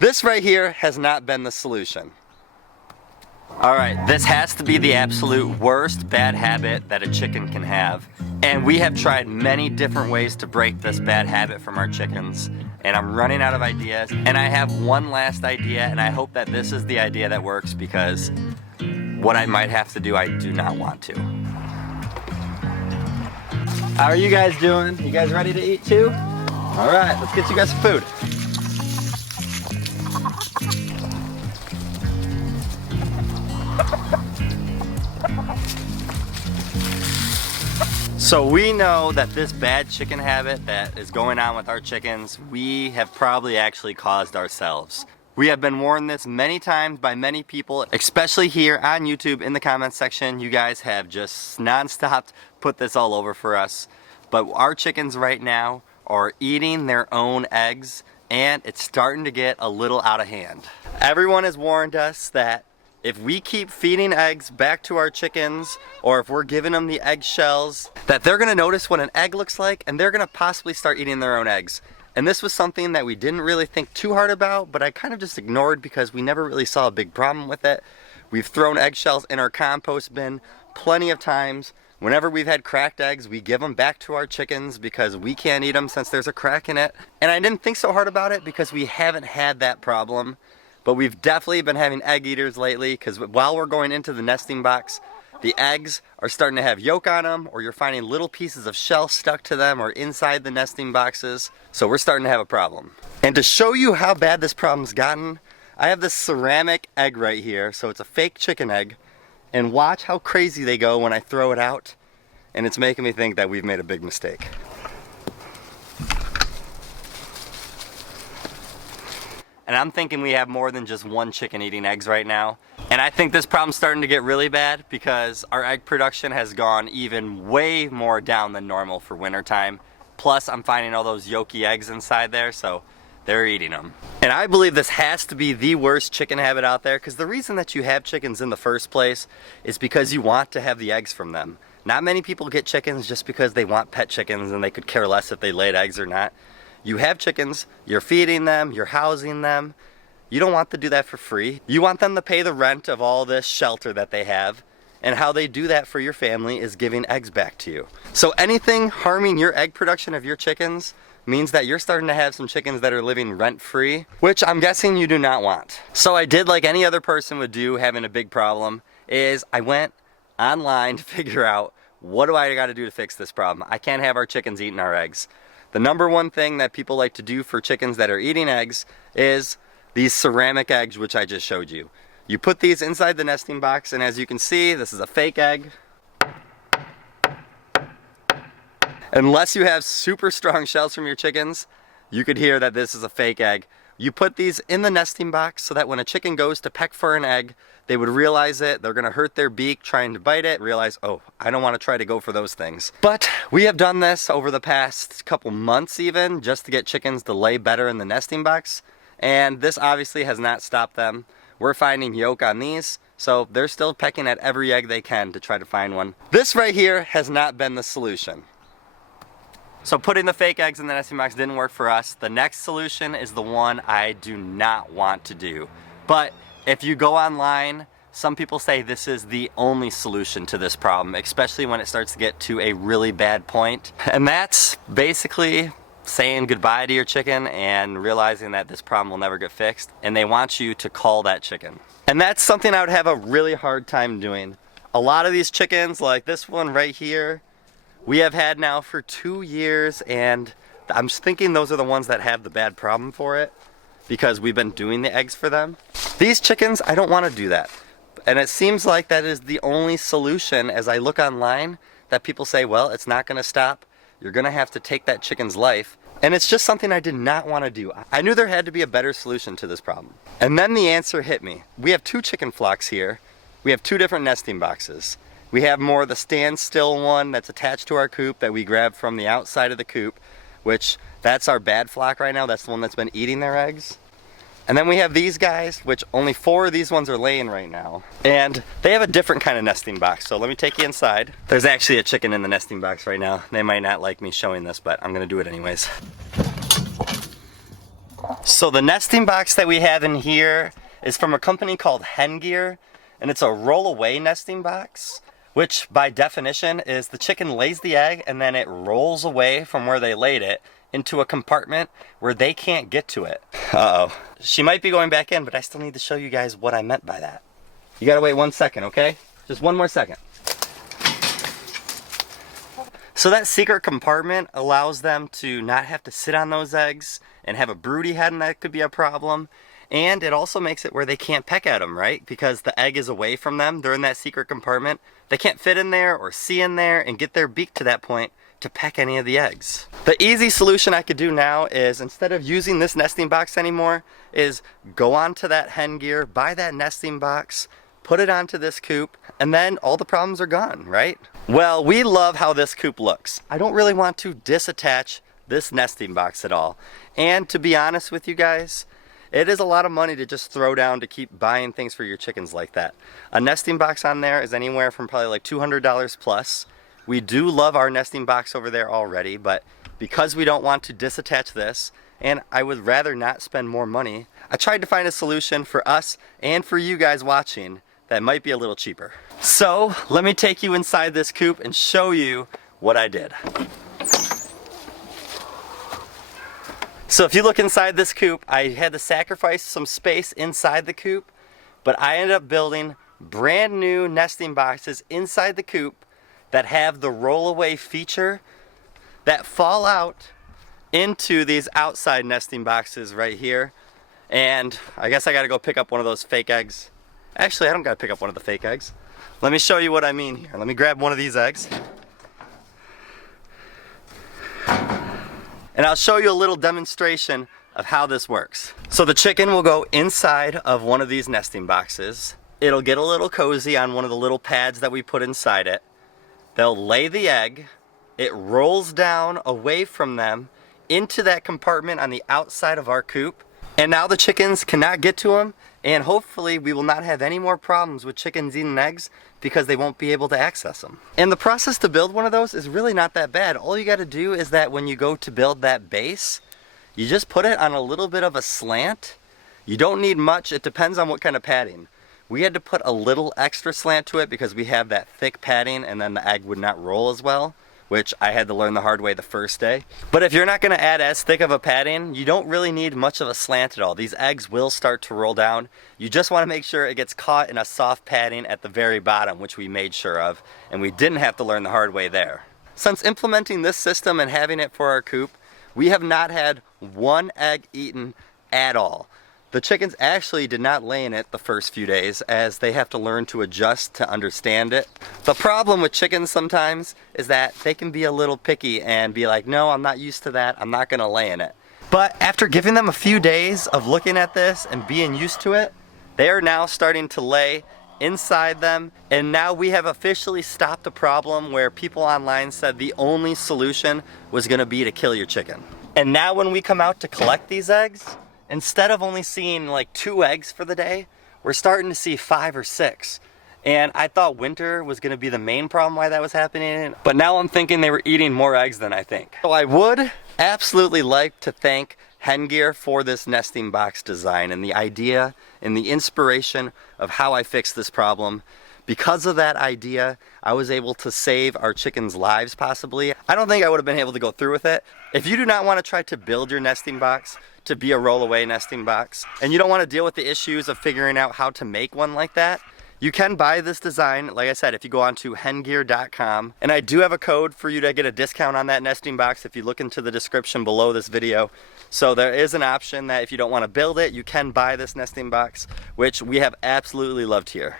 This right here has not been the solution. Alright, this has to be the absolute worst bad habit that a chicken can have. And we have tried many different ways to break this bad habit from our chickens. And I'm running out of ideas. And I have one last idea, and I hope that this is the idea that works, because what I might have to do, I do not want to. How are you guys doing? You guys ready to eat too? Alright, let's get you guys some food. So we know that this bad chicken habit that is going on with our chickens, we have probably actually caused ourselves. We have been warned this many times by many people, especially here on YouTube in the comments section. You guys have just non-stop put this all over for us. But our chickens right now are eating their own eggs, and it's starting to get a little out of hand. Everyone has warned us that if we keep feeding eggs back to our chickens, or if we're giving them the egg shells, that they're gonna notice what an egg looks like, and they're gonna possibly start eating their own eggs. And this was something that we didn't really think too hard about, but I kind of just ignored because we never really saw a big problem with it. We've thrown eggshells in our compost bin plenty of times. Whenever we've had cracked eggs, we give them back to our chickens because we can't eat them since there's a crack in it. And I didn't think so hard about it because we haven't had that problem. But we've definitely been having egg eaters lately, because while we're going into the nesting box, the eggs are starting to have yolk on them, or you're finding little pieces of shell stuck to them or inside the nesting boxes. So we're starting to have a problem. And to show you how bad this problem's gotten, I have this ceramic egg right here. So it's a fake chicken egg. And watch how crazy they go when I throw it out. And it's making me think that we've made a big mistake. And I'm thinking we have more than just one chicken eating eggs right now. And I think this problem's starting to get really bad because our egg production has gone even way more down than normal for wintertime. Plus, I'm finding all those yolky eggs inside there, so they're eating them. And I believe this has to be the worst chicken habit out there, because the reason that you have chickens in the first place is because you want to have the eggs from them. Not many people get chickens just because they want pet chickens and they could care less if they laid eggs or not. You have chickens, you're feeding them, you're housing them. You don't want to do that for free. You want them to pay the rent of all this shelter that they have, and how they do that for your family is giving eggs back to you. So anything harming your egg production of your chickens means that you're starting to have some chickens that are living rent-free, which I'm guessing you do not want. So I did like any other person would do having a big problem, is I went online to figure out, what do I gotta do to fix this problem? I can't have our chickens eating our eggs. The number one thing that people like to do for chickens that are eating eggs is these ceramic eggs, which I just showed you. You put these inside the nesting box, and as you can see, this is a fake egg. Unless you have super strong shells from your chickens, you could hear that this is a fake egg. You put these in the nesting box so that when a chicken goes to peck for an egg, they would realize it, they're gonna hurt their beak trying to bite it, realize, oh, I don't wanna try to go for those things. But we have done this over the past couple months even, just to get chickens to lay better in the nesting box. And this obviously has not stopped them. We're finding yolk on these, so they're still pecking at every egg they can to try to find one. This right here has not been the solution. So putting the fake eggs in the nesting box didn't work for us. The next solution is the one I do not want to do. But if you go online, some people say this is the only solution to this problem, especially when it starts to get to a really bad point. And that's basically saying goodbye to your chicken and realizing that this problem will never get fixed, and they want you to call that chicken. And that's something I would have a really hard time doing. A lot of these chickens, like this one right here, we have had now for 2 years, and I'm just thinking those are the ones that have the bad problem for it, because we've been doing the eggs for them. These chickens, I don't want to do that. And it seems like that is the only solution as I look online, that people say, well, it's not going to stop. You're going to have to take that chicken's life. And it's just something I did not want to do. I knew there had to be a better solution to this problem. And then the answer hit me. We have 2 chicken flocks here. We have 2 different nesting boxes. We have more of the standstill one that's attached to our coop that we grabbed from the outside of the coop, which that's our bad flock right now. That's the one that's been eating their eggs. And then we have these guys, which only 4 of these ones are laying right now. And they have a different kind of nesting box. So let me take you inside. There's actually a chicken in the nesting box right now. They might not like me showing this, but I'm gonna do it anyways. So the nesting box that we have in here is from a company called Hengear, and it's a roll-away nesting box, which by definition is the chicken lays the egg and then it rolls away from where they laid it into a compartment where they can't get to it. Uh-oh. She might be going back in, but I still need to show you guys what I meant by that. You gotta wait 1 second, okay? Just one more second. So that secret compartment allows them to not have to sit on those eggs and have a broody head, and that could be a problem. And it also makes it where they can't peck at them, right? Because the egg is away from them. They're in that secret compartment. They can't fit in there or see in there and get their beak to that point to peck any of the eggs. The easy solution I could do now is, instead of using this nesting box anymore, is go onto that Hengear, buy that nesting box, put it onto this coop, and then all the problems are gone, right? Well, we love how this coop looks. I don't really want to disattach this nesting box at all. And to be honest with you guys, it is a lot of money to just throw down to keep buying things for your chickens like that. A nesting box on there is anywhere from probably like $200 plus. We do love our nesting box over there already, but because we don't want to disattach this, and I would rather not spend more money, I tried to find a solution for us and for you guys watching that might be a little cheaper. So let me take you inside this coop and show you what I did. So if you look inside this coop, I had to sacrifice some space inside the coop, but I ended up building brand new nesting boxes inside the coop that have the roll-away feature that fall out into these outside nesting boxes right here. And I guess I gotta go pick up one of those fake eggs. Actually, I don't gotta pick up one of the fake eggs. Let me show you what I mean here. Let me grab one of these eggs. And I'll show you a little demonstration of how this works. So the chicken will go inside of one of these nesting boxes. It'll get a little cozy on one of the little pads that we put inside it. They'll lay the egg. It rolls down away from them into that compartment on the outside of our coop. And now the chickens cannot get to them, and hopefully we will not have any more problems with chickens eating eggs because they won't be able to access them. And the process to build one of those is really not that bad. All you gotta do is that when you go to build that base, you just put it on a little bit of a slant. You don't need much, it depends on what kind of padding. We had to put a little extra slant to it because we have that thick padding and then the egg would not roll as well, which I had to learn the hard way the first day. But if you're not gonna add as thick of a padding, you don't really need much of a slant at all. These eggs will start to roll down. You just wanna make sure it gets caught in a soft padding at the very bottom, which we made sure of, and we didn't have to learn the hard way there. Since implementing this system and having it for our coop, we have not had one egg eaten at all. The chickens actually did not lay in it the first few days, as they have to learn to adjust to understand it. The problem with chickens sometimes is that they can be a little picky and be like, no, I'm not used to that, I'm not gonna lay in it. But after giving them a few days of looking at this and being used to it, they are now starting to lay inside them, and now we have officially stopped the problem where people online said the only solution was gonna be to kill your chicken. And now when we come out to collect these eggs, instead of only seeing like 2 eggs for the day, we're starting to see 5 or 6. And I thought winter was gonna be the main problem why that was happening, but now I'm thinking they were eating more eggs than I think. So I would absolutely like to thank Hengear for this nesting box design and the idea and the inspiration of how I fixed this problem. Because of that idea, I was able to save our chickens' lives possibly. I don't think I would have been able to go through with it. If you do not want to try to build your nesting box to be a roll-away nesting box, and you don't want to deal with the issues of figuring out how to make one like that, you can buy this design, like I said, if you go on to hengear.com. And I do have a code for you to get a discount on that nesting box if you look into the description below this video. So there is an option that if you don't want to build it, you can buy this nesting box, which we have absolutely loved here.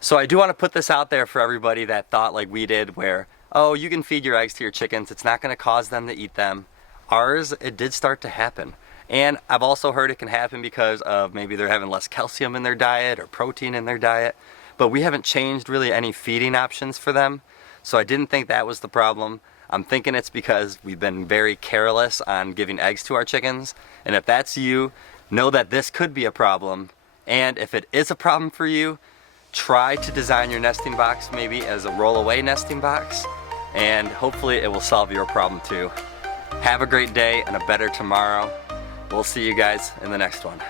So I do want to put this out there for everybody that thought like we did where, oh, you can feed your eggs to your chickens, it's not going to cause them to eat them. Ours, it did start to happen. And I've also heard it can happen because of maybe they're having less calcium in their diet or protein in their diet. But we haven't changed really any feeding options for them. So I didn't think that was the problem. I'm thinking it's because we've been very careless on giving eggs to our chickens. And if that's you, know that this could be a problem. And if it is a problem for you, try to design your nesting box maybe as a roll-away nesting box, and hopefully it will solve your problem too. Have a great day and a better tomorrow. We'll see you guys in the next one.